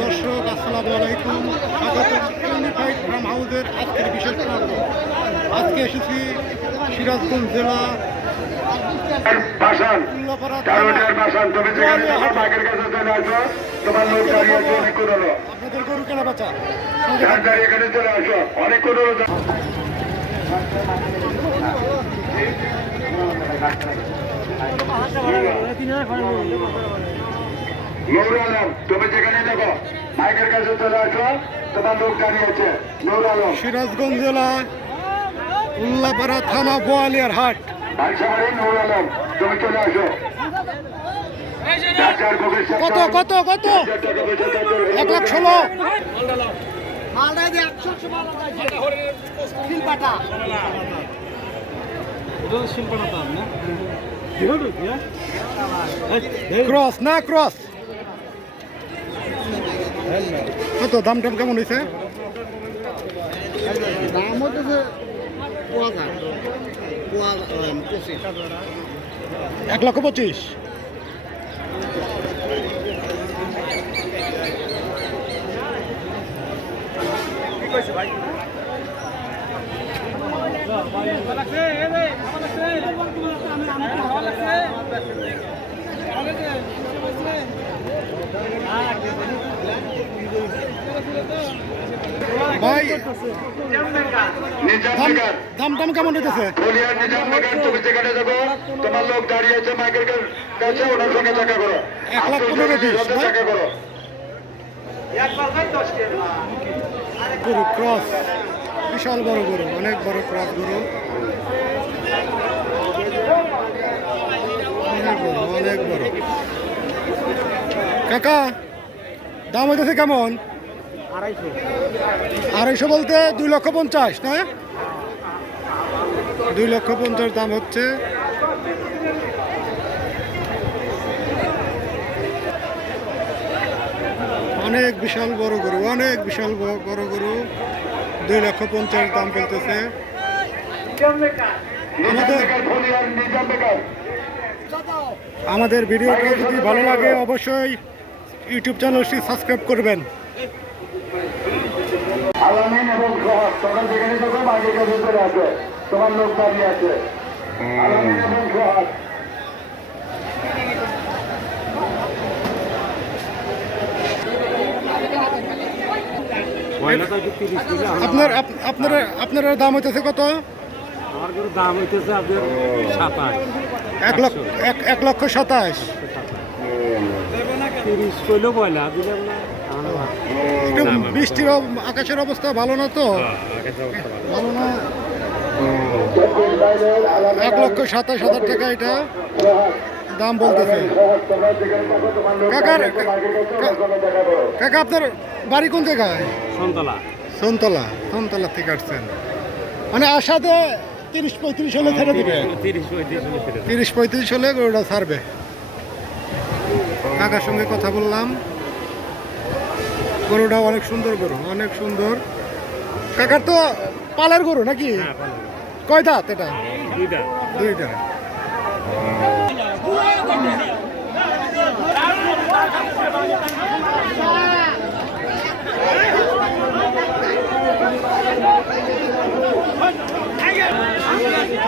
দর্শক আসসালামু আলাইকুম। স্বাগত ইউনিফাইড ফার্ম হাউসের আজকের বিশেষ পর্ব। আজকে এসেছি সিরাজগঞ্জ জেলা আপনাদের গরু কেনা অনেক কোন হলো নৌর আলম তুমি যেখানে দেখো মাইকের কাছে চলে আসো তোমার লোক আলম। সিরাজগঞ্জ জেলা উল্লাপাড়া থানা বোয়ালিয়ার হাট। বালসাবাড়ি নৌর আলম তুমি চলে আসো। যার যার গভীর কত কত কত? এক লাখ ষোলো। ক্রস না ক্রস কত দাম টাম কেমন হয়েছে দাম হচ্ছে এক লক্ষ পঁচিশ। ভাই নিজাম দাম দাম কেমন হইতেছে বলিয়ার নিজাম বেকার তুমি যেখানে দেখো তোমার লোক দাঁড়িয়ে আছে মাইকের কাছে ওনার সঙ্গে দেখা করো। এক লাখ পনেরো বিশ, দেখা করো। গরু ক্রস বিশাল বড় গরু অনেক বড় ক্রস গরু। অনেক বড় অনেক বড়। কাকা দাম হইতেছে কেমন? আড়াইশো। বলতে দুই লক্ষ পঞ্চাশ, না? দুই লক্ষ পঞ্চাশ দাম হচ্ছে। অনেক বিশাল বড় গরু, অনেক বিশাল বড় গরু। দুই লক্ষ পঞ্চাশ দাম ফেলতেছে। আমাদের ভিডিওটা যদি ভালো লাগে, অবশ্যই ইউটিউব চ্যানেলটি সাবস্ক্রাইব করবেন। আলামিন এবং সহজ তোমরা যেখানে দেখো মাইকের কাছে চলে আসো তোমার লোক দাঁড়িয়ে আছে। আলামিন এবং আপনার আপ- আপনার আপনার দাম হইতেছে কত? আমার দাম হইতেছে আপনার সাতাশ। এক লক্ষ এক লক্ষ সাতাশ। তিরিশ দিলাম না। একটু বৃষ্টির অব- আকাশের অবস্থা ভালো না তো? ভালো। না? এক লক্ষ সাতাশ হাজার টাকা এটা। দাম বলতেছে। কাকার কাকা আপনার বাড়ি কোন জায়গায়? সন্তলা। সোনতলা সোনতলা থেকে আসছেন। মানে আশাতে তিরিশ পঁয়ত্রিশ হলে ছেড়ে দিবে? তিরিশ পঁয়ত্রিশ হলে ফিরে তিরিশ পঁয়ত্রিশ হলে গরুটা ছাড়বে। কাকার সঙ্গে কথা বললাম। গরুটা অনেক সুন্দর গরু অনেক সুন্দর। কাকার তো পালের গরু নাকি? হ্যাঁ কয় দাঁত এটা? দুইটা দুইটা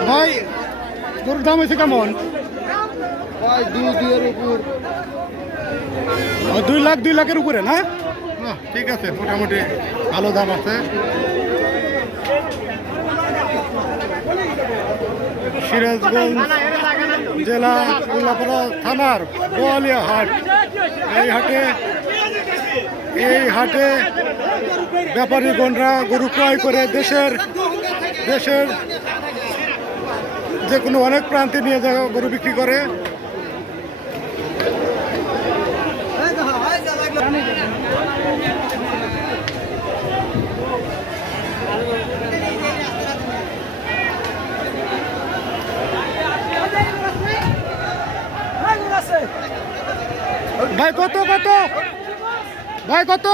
ভাই গরুর দাম হয়েছে কেমন? দুই উপর। দুই লাখ দুই লাখের উপরে না? ঠিক আছে, মোটামুটি ভালো দাম আছে। সিরাজগঞ্জ জেলা উল্লাপাড়া থানার বোয়ালিয়া হাট। এই হাটে এই হাটে ব্যাপারী গণরা গরু ক্রয় করে দেশের দেশের যে কোনো অনেক প্রান্তে নিয়ে যাওয়া গরু বিক্রি করে। ভাই কত কত? ভাই কত?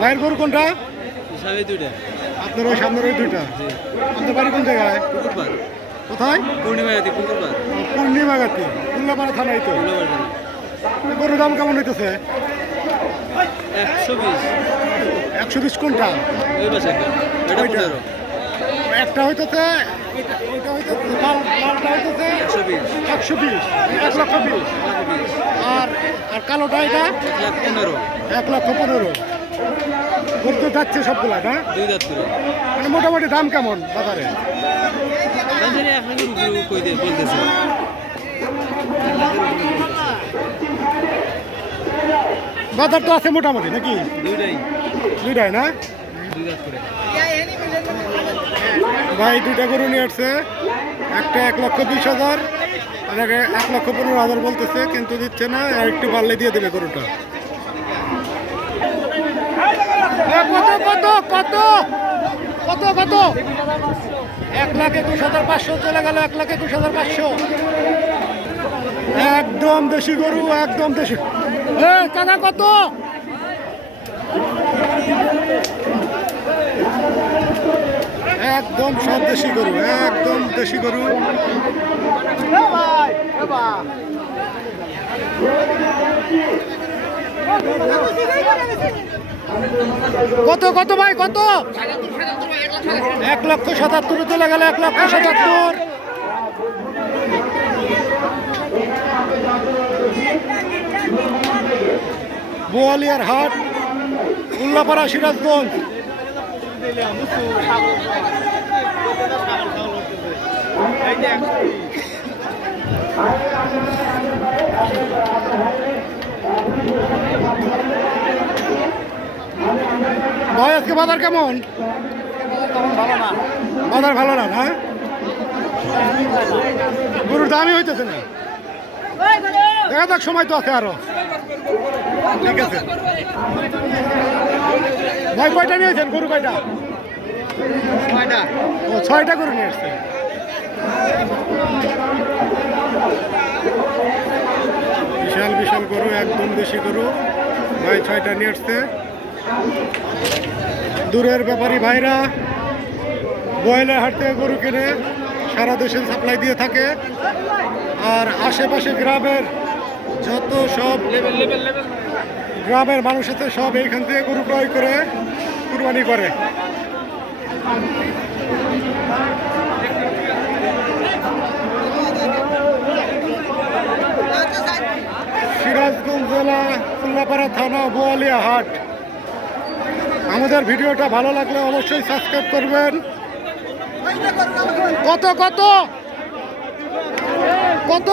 ভাইয়ের গরু কোনটা? দুইটা। আপনার ওই সামনের ওই দুইটা আপনার বাড়ি কোন জায়গায়? কোথায়? পূর্ণিমা কুকুরবার পূর্ণিমাগাতি উল্লাপাড়া থানায় তো। গরুর দাম কেমন হইতেছে? একশো বিশ। একশো বিশ কোনটা ওই পাশে একটা হইতেছে একশো বিশ। এক লক্ষ বিশ। আর আর কালোটা এটা? পনেরো। এক লক্ষ পনেরো। গরু তো যাচ্ছে সবগুলা না? দুই দাঁত করে। মানে মোটামুটি দাম কেমন বাজারে? কই দিয়ে বলতেছে। বাজার তো আছে মোটামুটি নাকি? দুইটাই। দুইটাই না? ভাই দুইটা গরু নিয়ে আসছে। একটা এক লক্ষ বিশ হাজার আর এক লক্ষ পনেরো হাজার বলতেছে কিন্তু দিচ্ছে না আর একটু বাড়লে দিয়ে দেবে গরুটা। কত কত কত? কত কত? এক লাখ একুশ হাজার পাঁচশো চলে গেল এক লাখ একুশ হাজার পাঁচশো। একদম দেশি গরু, একদম দেশি। এ, কাকা কত? একদম সব দেশি গরু, একদম দেশি গরু। কত কত ভাই, কত? এক লক্ষ সাতাত্তর চলে গেল, এক লক্ষ সাতাত্তর। বোয়ালিয়ার হাট, উল্লাপাড়া সিরাজগঞ্জ। ভাই, আজকে বাজার কেমন? বাজার ভালো না হ্যাঁ গরুর দামই হইতেছে না। দেখা যাক, সময় তো আছে আরও। ঠিক আছে। ভাই কয়টা নিয়েছেন গরু কয়টা? ও ছয়টা গরু নিয়ে এসছে বিশাল বিশাল গরু একদম দেশি গরু। ভাই ছয়টা নিয়ে এসছে দূরের ব্যাপারী ভাইরা বয়লার হাট থেকে গরু কিনে সারা দেশে সাপ্লাই দিয়ে থাকে। আর আশেপাশে গ্রামের যত সব গ্রামের মানুষ আছে সব এইখান থেকে গরু ক্রয় করে কুরবানি করে। সিরাজগঞ্জ জেলা উল্লাপাড়া থানা বোয়ালিয়া হাট। আমাদের ভিডিওটা ভালো লাগলে অবশ্যই সাবস্ক্রাইব করবেন। কত কত? কত?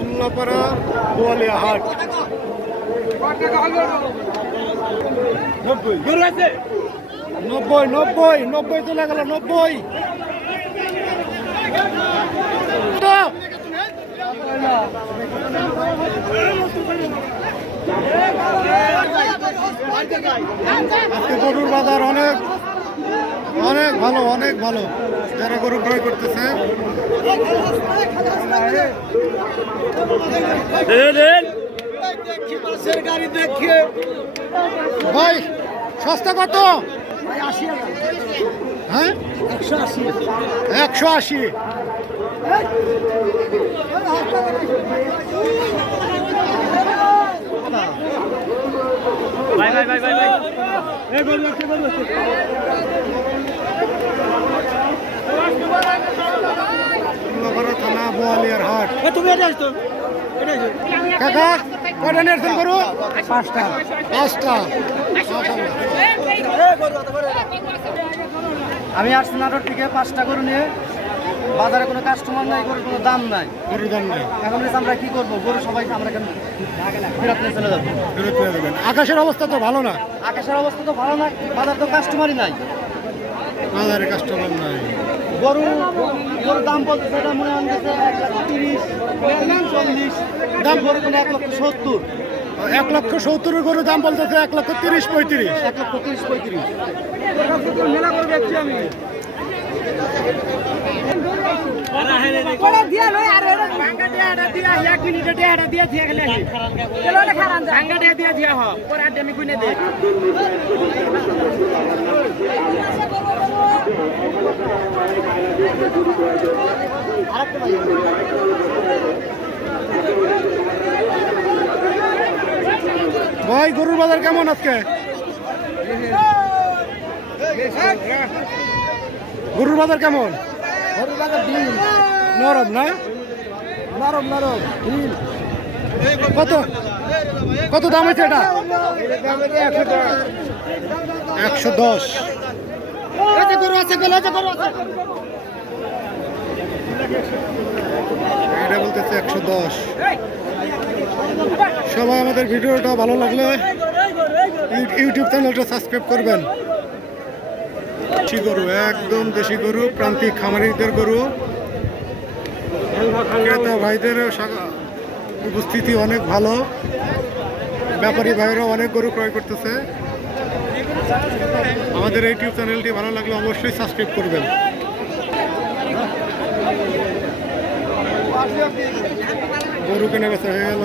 উল্লাপাড়া বোয়ালিয়া হাট। নব্বই। নব্বই নব্বই নব্বই চলে গেল নব্বই। আজকে গরুর বাজার অনেক। অনেক ভালো অনেক ভালো। যারা গরু ক্রয় করতেছে। ভাই, সস্তা কত? হ্যাঁ? একশো আশি। ভাই উল্লাপাড়া থানা বোয়ালিয়ার হাট। তুমি এটা আসতো কাকা কয়টা নিয়েছেন গরু? পাঁচটা। পাঁচটা। আমি আসছি নাটোর থেকে পাঁচটা গরু নিয়ে। বাজারে কোনো কাস্টমার নাই গরুর কোনো দাম নাই। গরুর দাম নাই। এখন আমরা কি করব? গরু সবাই আমরা কেন ফেরত নিয়ে চলে যাব? ফেরত নিয়ে দেবেন আকাশের অবস্থা তো ভালো না। আকাশের অবস্থা তো ভালো না বাজার তো কাস্টমারই নাই। বাজারে কাস্টমার নাই। গরু গরুর দাম বলতে সেটা মনে হয় এক লাখ তিরিশ চল্লিশ দাম গরু কোনো এক লক্ষ সত্তর। এক লক্ষ সত্তরের গরুর দাম বলতেছে এক লক্ষ তিরিশ পঁয়ত্রিশ। এক লক্ষ তিরিশ পঁয়ত্রিশ। দিয়া নয় আর এটা এটা দিয়া এক মিনিটে দিয়া এটা দিয়া দিয়া গেলে চলো না খারান যা। আঙ্গা দিয়া দিয়া দিয়া হ পরে আড্ডা আমি কইনে দেই ভাই গরুর বাজার কেমন আজকে? গরুর বাজার কেমন? নরম না নরম নরম কত? কত দাম হয়েছে এটা? একশো দশ। গরু আছে। এটা বলতেছে একশো দশ। সবাই আমাদের ভিডিওটা ভালো লাগলে ইউটিউব চ্যানেলটা সাবস্ক্রাইব করবেন। দেশি গরু, একদম দেশি গরু, প্রান্তিক খামারিদের গরু। ক্রেতা ভাইদের উপস্থিতি অনেক ভালো। ব্যাপারী ভাইরা অনেক গরু ক্রয় করতেছে। আমাদের ইউটিউব চ্যানেলটি ভালো লাগলে অবশ্যই সাবস্ক্রাইব করবেন। গরু কেনা বেচা হয়ে গেল।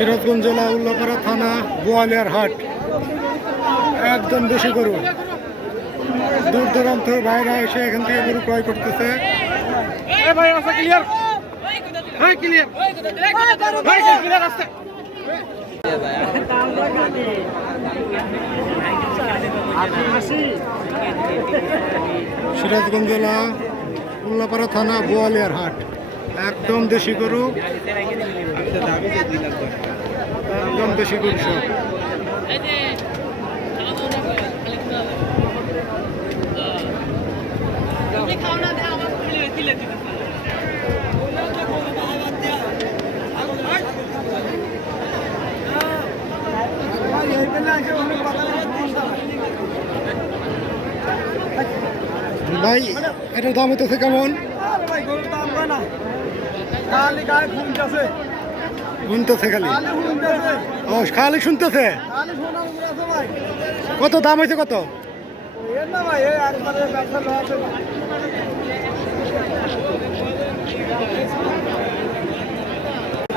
সিরাজগঞ্জ জেলা উল্লাপাড়া থানা বোয়ালিয়ার হাট। একদম দেশি গরু। দূর দূরান্ত বাইরে এসে এখান থেকে গরু ক্রয় করতেছে। সিরাজগঞ্জ জেলা উল্লাপাড়া থানা বোয়ালিয়ার হাট। একদম দেশি গরু। একদম দেশি গরু ভাই, এটার দাম হইতেছে কেমন? ভাই, গরুর দাম না। খালি গায়ে ফুলতেছে শুনতেছে খালি? ও খালি শুনতেছে? কত দাম হয়েছে কত? এর না ভাই এই আর মানে ব্যবসা লস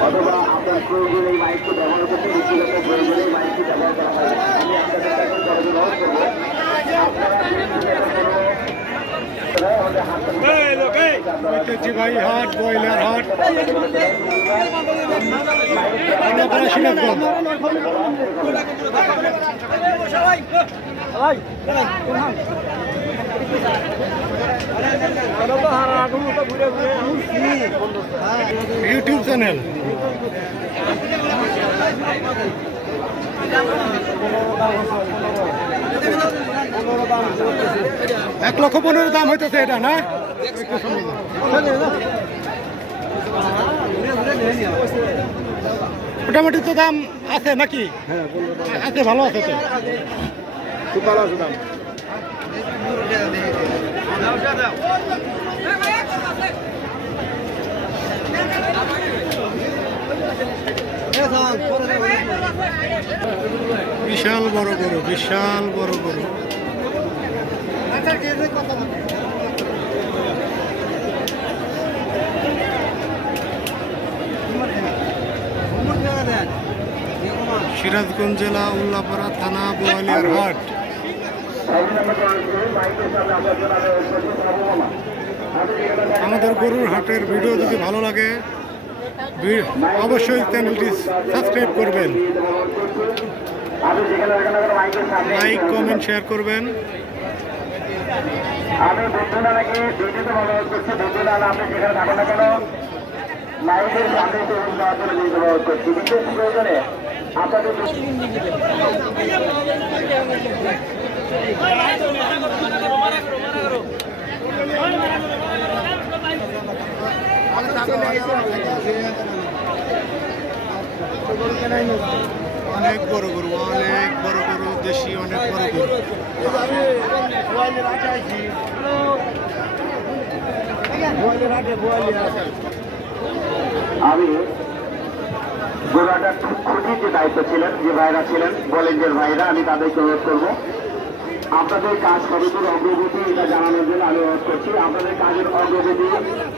অথবা আপনার প্রয়োজনে এই মাইকটি ব্যবহার করতে ব্যক্তিগত প্রয়োজনে এই মাইকটি ব্যবহার করা হয়। আমি আপনাদের কাছে করব আপনারা আমাদের হাট হাট ইউটিউব চ্যানেল এক লক্ষ পনেরো দাম হইতেছে এটা না। মোটামুটি তো দাম আছে নাকি? আছে ভালো আছে তো। বিশাল বড় গরু বিশাল বড় গরু। সিরাজগঞ্জ জেলা উল্লাপাড়া থানা বোয়ালিয়ার হাট। আমাদের গরুর হাটের ভিডিও যদি ভালো লাগে অবশ্যই চ্যানেলটি সাবস্ক্রাইব করবেন। লাইক কমেন্ট শেয়ার করবেন। করছি বিশেষ প্রয়োজনে অনেক বড় গরু অনেক বড় গরু দেশি অনেক বড় গরু। আমি গোড়াটা খুঁটির যে দায়িত্ব ছিলেন, যে ভাইরা ছিলেন ভলেন্টিয়ার ভাইরা, আমি তাদেরকে অনুরোধ করব। আপনাদের কাজ কতদূর অগ্রগতি, এটা জানানোর জন্য আমি অনুরোধ করছি। আপনাদের কাজের অগ্রগতি